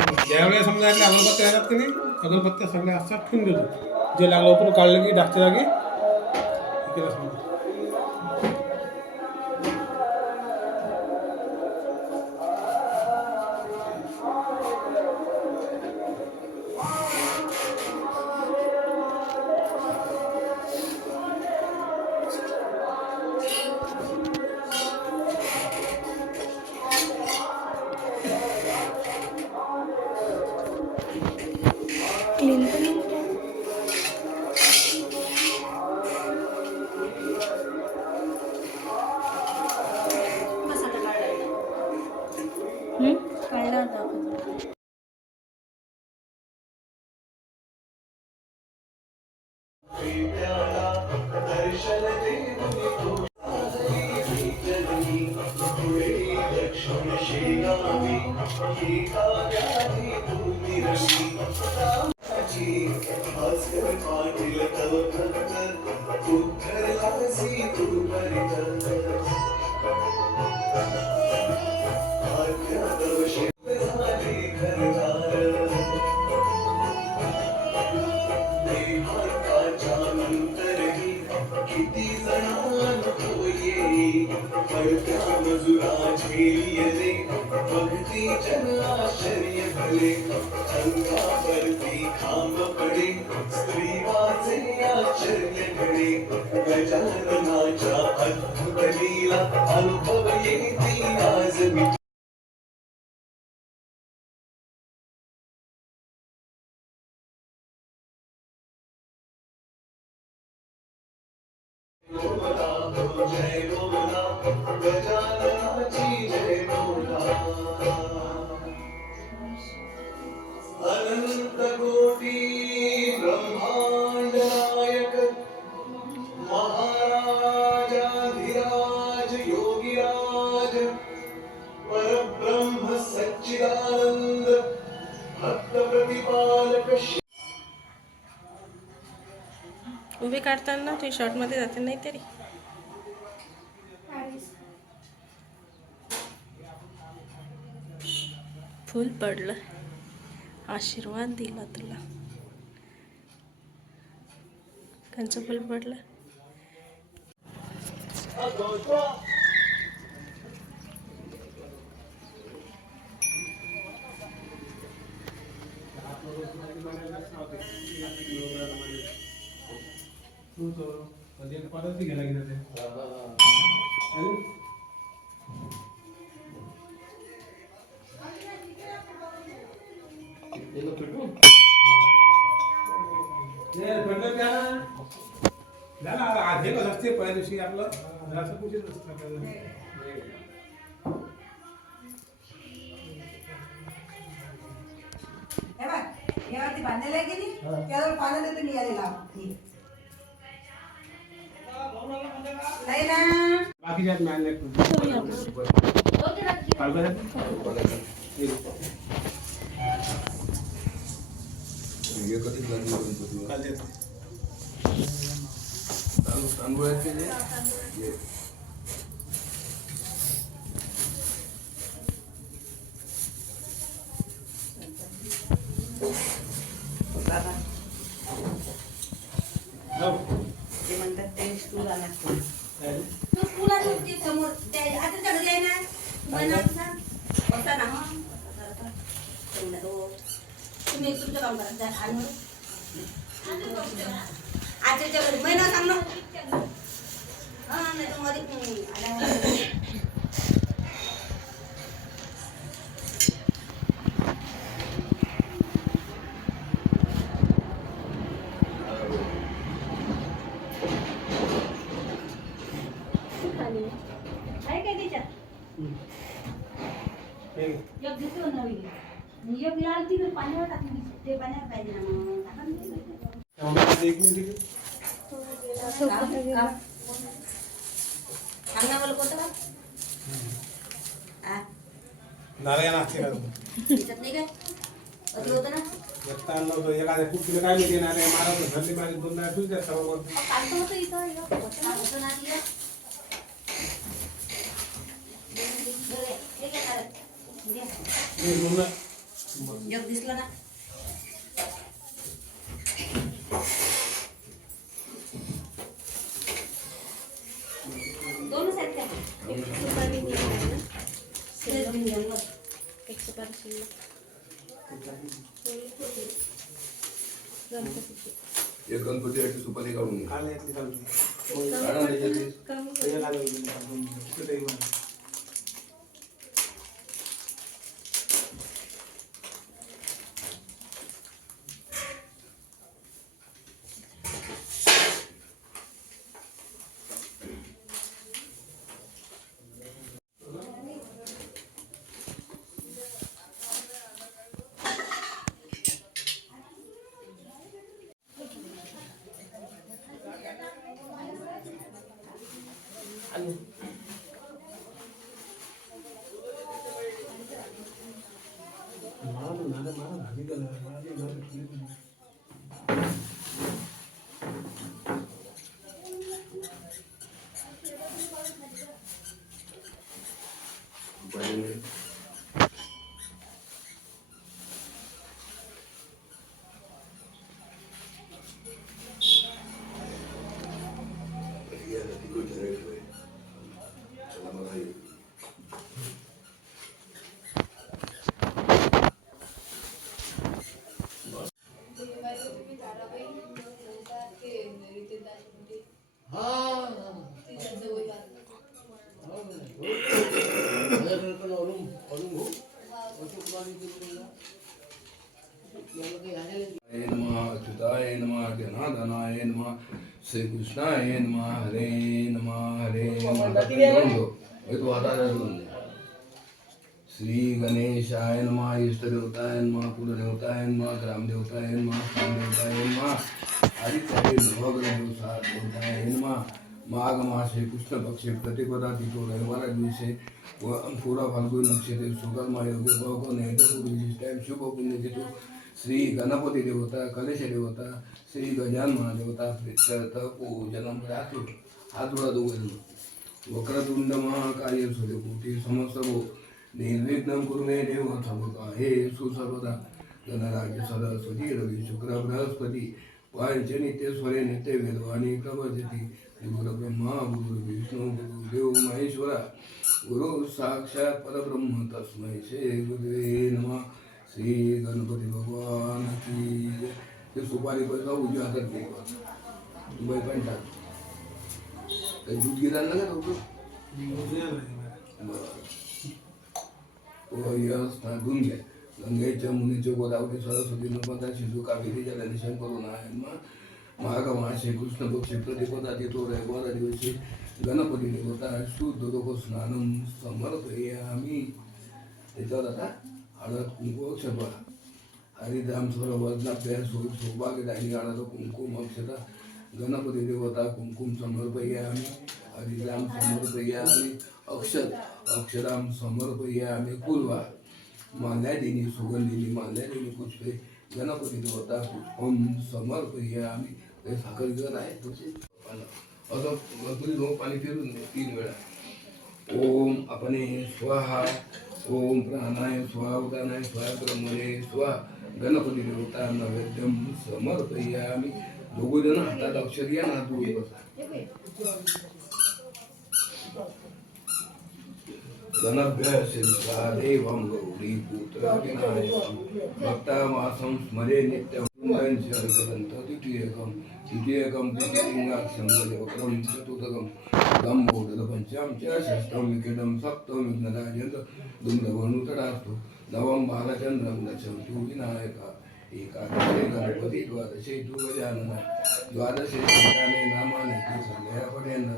ज्यावेळेस समजा आपल्या अगरबत्त्या येतात की नाही अगरबत्त्या सगळ्या असतात ठेवून देतो. जे लागलं होतं काढलं की डाकच्या जागी केलं समजा. अनन्तकोटि उभे काढताना टी शॉर्टमध्ये जाते नाही तरी. फुल पडलं. आशीर्वाद दिला तुला. कंचं फुल पडलं. मलाच घ्यायला गेलं ते आधे कसं असते पहिल्या दिवशी आपलं घराचं पूजन असतं आपल्याला बांधायला गेली त्यावर पाण्यात तुम्ही यायला लावा. हे. नाही ना बाकीच्या आहेत मॅन बाबा आजच्या घरी महिना सांग ना हा नाही तर मध्ये हं, आल्यावर आहे काय त्याच्यात एक दिसतो नवीन एक लाल तिकडे पाण्यावर टाकली ते पाण्यात पाहिजे ना मग टाका ना ते. एक मिनिट काम- काम. कोणतं काम? हा, नारायण असते का दिसत नाही काय? अति होतं ना? एकटा आणलं होतं एखाद्या कुठलं काय माहिती नारायण महाराज धरले माझे दोन नाही ठेवून द्या सर्व काल तर होतं इथं एक होतं ना, होतं ना तिला. बरं, हे काय करत? द्या. दोन जग दिसला ना. एक एक गणपतीसाठी सुपारी काढून काढून काढा ना त्याच्यातली. कमी त्याच्या लागलं काढून तिकडे तरी म्हणा. मला तर नारळ- मला भाजी करा. मला ते नारळ खाली करा. सुपारी घे. हे आता तिकडून direct होय. चला मला हे. हरे नमः अच्युताय नमः जनार्दनाय नमः नमः घेऊन घेऊ. हे तू हाताला धरून दे. श्री गणेशाय नमः इष्टदेवताय नमः कुलदेवताय नमः ग्रामदेवताय नमः स्थानदेवताय नमः आदित्याय नमः ग्रहदेवता देवताय नमः माघ मासे कृष्ण पक्षे प्रतिपदा तिथो रविवार दिवशी व अंकुरा फाल्गुन नक्षत्रे सुकर्मा योगे भवको नैतपूर विशिष्टाय शुभ पुण्य तिथो श्री गणपती देवता कलेश देवता, श्री गजान महादेवता प्रित्यर्थ पूजनम दोघं वक्रतुंड महाकाय समस्त निर्विघ्नं देव हे सुसर्वदा। गणराज्य सरस्वती रवी शुक्र, बृहस्पती वांचे नित्य स्वरे नित्य वेदवाणी प्रवजती गुरु ब्रह्मा, गुरु विष्णू, गुरु देव महेश्वरा। गुरु साक्षात परब्रह्म, तस्मै श्री गुरुवे नमः। श्री गणपती भगवान की ते सुपारी पैसा उजव्या हातात घे दुबई पण टाक. काही दूध गिरायला नका लवकर? योजना नाही घ्या गंगेच्या मुनीचे गोदावरी सरस्वती नर्मदा शिशु कावेरी दर्शन करून आहे महाग महाशे कृष्ण पक्षे प्रतिपदा देतो रविवार दिवशी गणपती देवता शुद्ध लोक स्नानम समर्पयामी. त्याच्यावर आता हळद कुंकू क्षपा हरिधाम सरोवरला प्यार सो सौभाग्यदायी गाणारा कुंकुम अक्षर गणपती देवता कुंकुम समर्पया आम्ही. हरिधाम समर्पया आम्ही. अक्षत अक्षराम समर्पया आम्ही. कुलवा माल्या देणी सुगंधिनी माल्या देणी पुष्पे गणपती देवता पुष्पम समर्पया आम्ही. ते साखरगण आहे तसे असं गणपती दोन पाणी फिरून तीन वेळा. ओम आपण स्वाहा. ओम प्राणाय स्वाहा उदानाय स्वाहा ब्रह्मणे स्वाहा गणपती देवता नैवेद्यम समर्पयामी. दोघं जण हातात अक्षर या ना तू बसा. गणभ्य शिल्पा देवं च षष्ठं, विकेटं सप्तं विघ्नराजन्द्र दुर्नभनुतरास्तु नवम बालचंद्रम नचंतु विनायका एकादशे गणपती द्वादशे दुर्गजानन द्वादशे संताने नामाने संध्यापर्यंत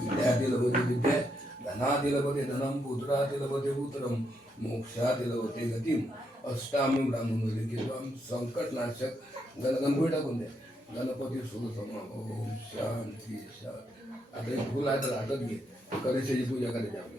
विद्यादिलपते विद्या धनादिलपते धनम पुत्रादिलपते पुत्रम मोक्षादिलपते गतीम अष्टामी ब्राह्मण किंवा संकटनाशक गणगंभीर टाकून द्या गणपती सुरसम ओम शांती शांती आता फुल आहे तर हातात घे कलेशाची पूजा करायची आपली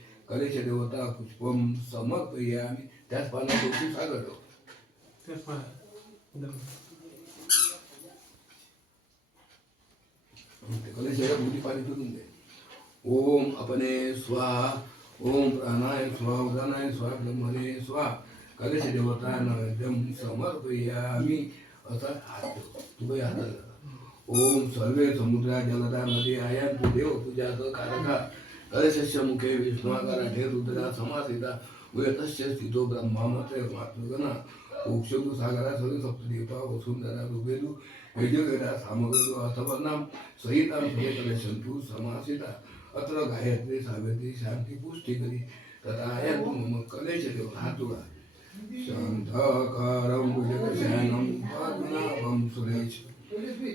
कलशदेवता पुष्पम समर्पयामि त्याच सागर पाणी दे। ओम अपने स्वाहा ओम प्राणाय स्वाहा उदानाय स्वाहा ब्रह्मणे स्वाहा कलश देवता नैवेद्यम समर्पयामी असा हात ठेव. तू काही हात ओम सर्वे समुद्रा जलदा नदी आयान तू देव तुझ्या कारका। कलशस्य मुखे विष्णुआकाराठे रुद्रा समासिता वेतस्य स्थितो ब्रह्मामते मातृगणा ओक्षतु सागरा सर्व सप्तदीपा वसुंधरा रुबेलू। यजुर्वेदा सामवेदो अथवर्णाम सहितां समेकलशन्तु समासिता अत्र गायत्री, सावित्री शांती पुष्टी करी। तथा आयन्तु मम कलेशदेव हातुरा शान्ताकारं भुजगशयनं पद्मनाभं सुरेश।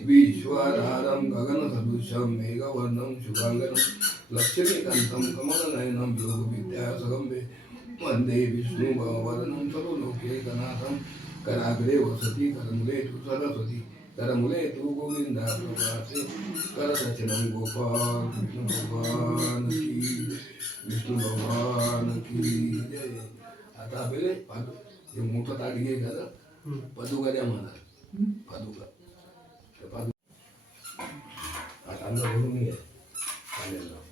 विश्वाधारं गगनसदृशं, मेघवर्णं, शुभाङ्गनं। लक्ष्मीकान्तं कमलनयनं योगविद्यासगम्बे वन्दे विष्णुभवनं सर्वलोकेकनाथं कराग्रे वसति करमुले तु सरस्वती करमुले तु गोविन्दा प्रभाते करदर्शनं गोपाल विष्णु भगवान की विष्णु भगवान की जय आता आपले पादू हे मोठं ताट घे का पादुका द्या मला पादुका त्या पादु आता अंदा भरून घे चालेल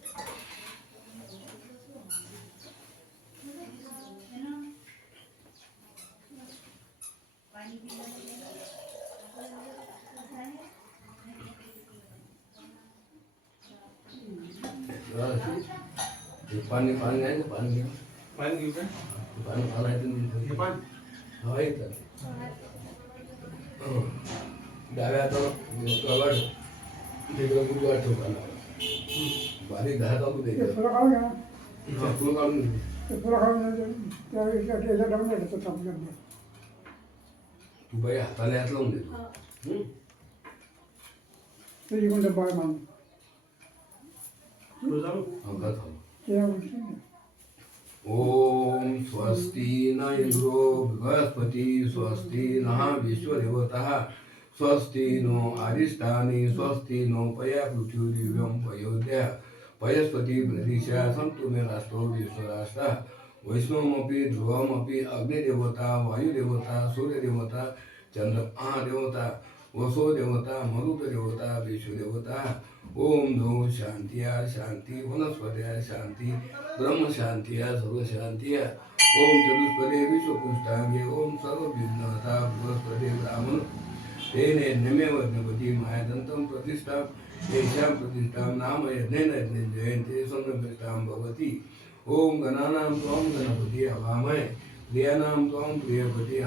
ना. ते पाणी पाणी आहे ना पाणी घ्या. पाणी घेऊ काय पाणी घालायचं हे नाही. पाणी हा येतं हं. डाव्या हाताला कवाड तिकडं उजवा ठेव कानावर. बारीक घात चालू दे ते फुलं खाऊन घ्या हा, फुलं काढून घे. ते फुलं खाऊन घ्या त्यावेळेस त्या केलं टाकून द्यायचं चांगलं तू बाई हाताला हात लावून देतो हं? तुझी कोणतं बाळ मान सुरू चालू हा, ओम स्वस्ति न इंद्रो बृहस्पति, स्वस्ति न विश्वदेवतः स्वस्ति नो आदिष्टानि स्वस्ति नो पया पृथ्वी दिव्यं पयोध्या, पयस्पति प्रदिशा सन्तु मे राष्ट्रो विश्वराष्ट्रः। वैष्णवमपि, ध्रुवमपि, अग्निदेवता, वायुदेवता, सूर्यदेवता चन्द्रमहादेवता वसो देवता मरुतदेवता विश्वदेवता ओम नमो शांतिया, शांती वनस्पत्या, शांति ब्रह्म शांतिया सर्व शांतिया ओम चतुष्पदे विश्वपुष्टांगे, ओम सर्व विघ्नता बृहस्पति ब्राह्मण। तेने नमे वज्ञपति मायादन्तं प्रतिष्ठां येषां प्रतिष्ठां नाम यज्ञेन यज्ञेन जयन्ते सम्यक्तां भवति। ओम गणानां त्वां गणपति हवामहे प्रियाणां त्वां प्रियपति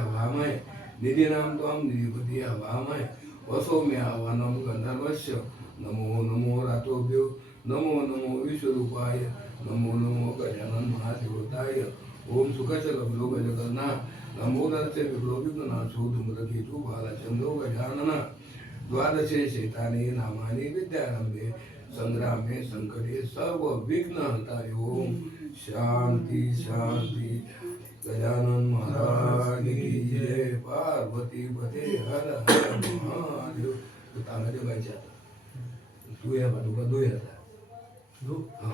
हवामहे निधीनां त्वां निधिपति हवामहे वसो मे आह्वानं गन्धर्वस्य। नमो नमो रातोभ्यो नमो नमो विश्वरूपाय। नमो नमो गजानन महादेवताय। ओम सुखस्य गभलो गजकर्णा। लंबोदरस्य विभ्लो विघ्ननाशो धूम्रकेतु बालचन्द्रो गजानन। द्वादशे शैताने नामानि विद्यारम्भे। संग्रामे संकटे सर्व विघ्नहर्ताय ओम शांति शांति। गजानन महाराज की जय। पार्वती पते हर हर महादेव। तू तांदळे गायचे आता तू या पाठोपाठ दो आता हा।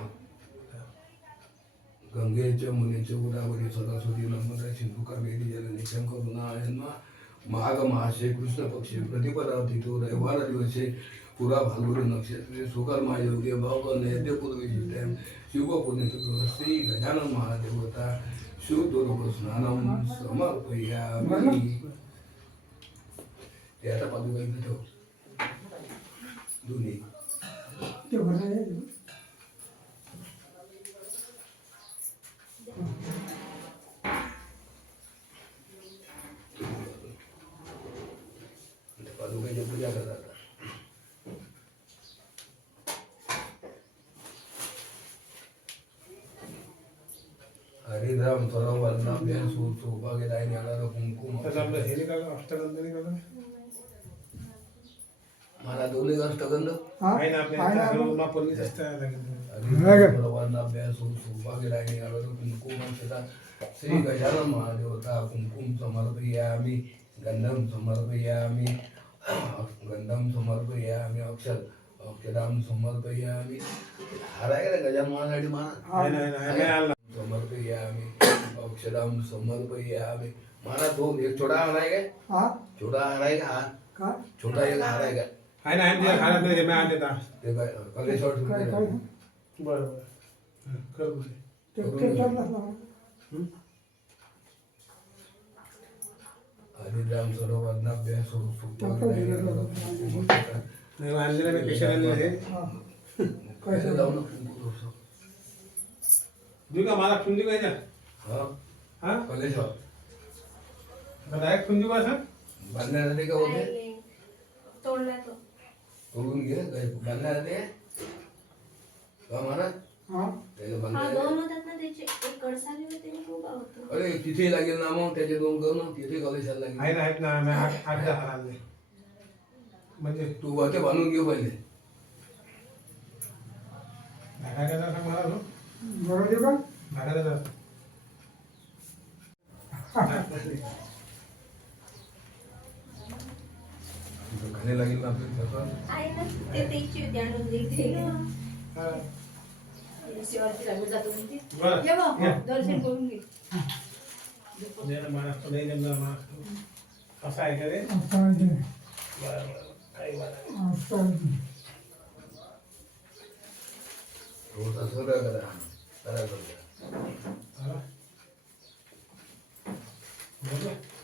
गंगेच्या मुनीच्या उदावरी सरस्वती नर्मदा सिंधू कावेरी जलनी करुणा यन्मा माघ महाशय कृष्ण पक्षी प्रतिपदा तिथो रविवार दिवसे पुरा भालुरी नक्षत्रे सुकर्मा योग्य भावगण यज्ञ पूर्वी शिव पुण्य श्री गजानन महादेवता। स्नानम समर्पयामी ते आता पादुका इथे ठेव दोन्ही ते भरणं पूजा करतात हरिद्राम सरोवर नाम्या सूत सौभाग्य दायने आला कुंकुम त्याचं आपलं हे नाही काढलं अष्टगंध नाही काढलं मला दोन्ही अष्टगंध हा? आहे ना आपल्या आहे ना इथं आपण? मापल्लीच असतं लागेल समर्पयामी। गंधम समर्पयामि। माना दोन एक छोटा हार आहे छोटा हार आहे का छोटा एक हार आहे ना आहे ना, ते हातात नाही ते मी आणते आता. ते काय कलेश्वर ठेवून काय. काय बरं बरं हं, कर बरं. ते ना हरिराम सर्व वर्णाभ्यास नाही आणलेलं नाही पेशंट आणलेलं कैसे? जाऊ ना देऊ का मला खून देऊ का याच्यात हो. हा? कॉलेज डायरेक्ट हो. खून देऊ का असं? बांधण्यासाठी का होते तोडला तो तोडून घे बांधण्यासाठी का हो, म्हणा. अरे तिथे लागेल ना मग त्याचे दोन कर ना तिथे कॉलेजाला लागेल. आहे आहेत ना आम्ही आठ दहा आणले म्हणजे तू ते बांधून घे पहिले. काय काय सांग मला बरोबर? देऊ का लागेल ना आपल्याला आहे ना ते द्यायची. म्हणजे. करून घे. जरा महाराष्ट्र असं आहे का रे? बरं बरं काही वाद हो, तसं काय करा?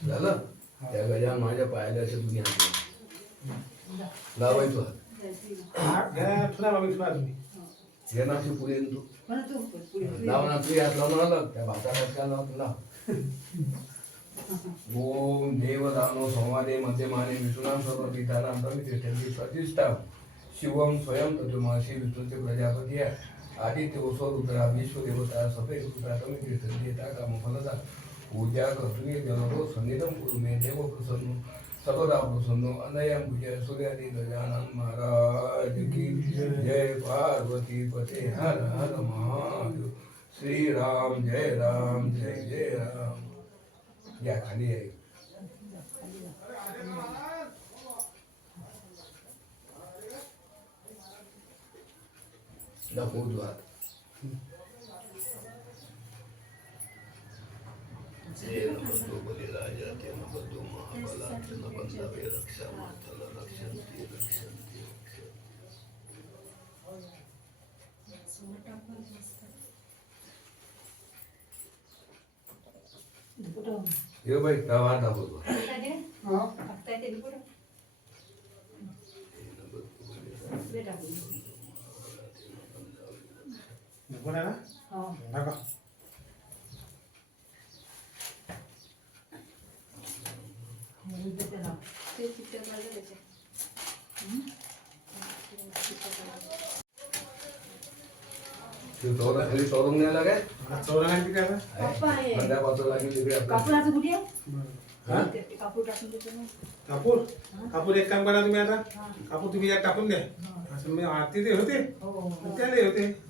झालं त्या गजान माझ्या पायाला असं तुम्ही हात लावायचो हात घे ना तू पुढे तू लाव ना तू यात लावून आलं त्या भाताला काय लाव तुला ओम देव दानो संवादे मध्यमाने विष्णुनाम सर्व पिताना पितानाम तमिति प्रतिष्ठा शिवम स्वयं तत्वमासी विष्णूचे प्रजापती आहे आदित्य ओसो रुद्रा विश्व देवता सफ़ेद रुद्रा तमिति संदेता काम पूजा कर्तुनी जलरो सन्निधम कुरु, मे देव प्रसन्न, सर्वदा प्रसन्न अनयम पूजा सूर्यादि गजानन महाराज की जय। पार्वती पते हर हर महादेव। श्री राम जय राम, जय जय राम। या खाली आहे दाखवू तू हात जय नमस्तो बलिराजा ते नमस्तो महाबला ते नमंदवे रक्षा मातल रक्षन्ति रक्षन्ति हे? वाट दाखवतो हा आता ते पुढे बेटा ना हा। ते पडल्या चौरा खाली चौरून न्यायला काय मला चौरा नाही काय पप्पा आहे. पंधरा बाजू लागेल तिकडे आपल्या कापूराचं कुठे आहे हा? ते कापूर टाकून देतो ना कापूर? कापूर एक काम करा तुम्ही आता। कापूर तुम्ही यात टाकून द्या असं मी आरती ते होते? हो हो त्याला होते?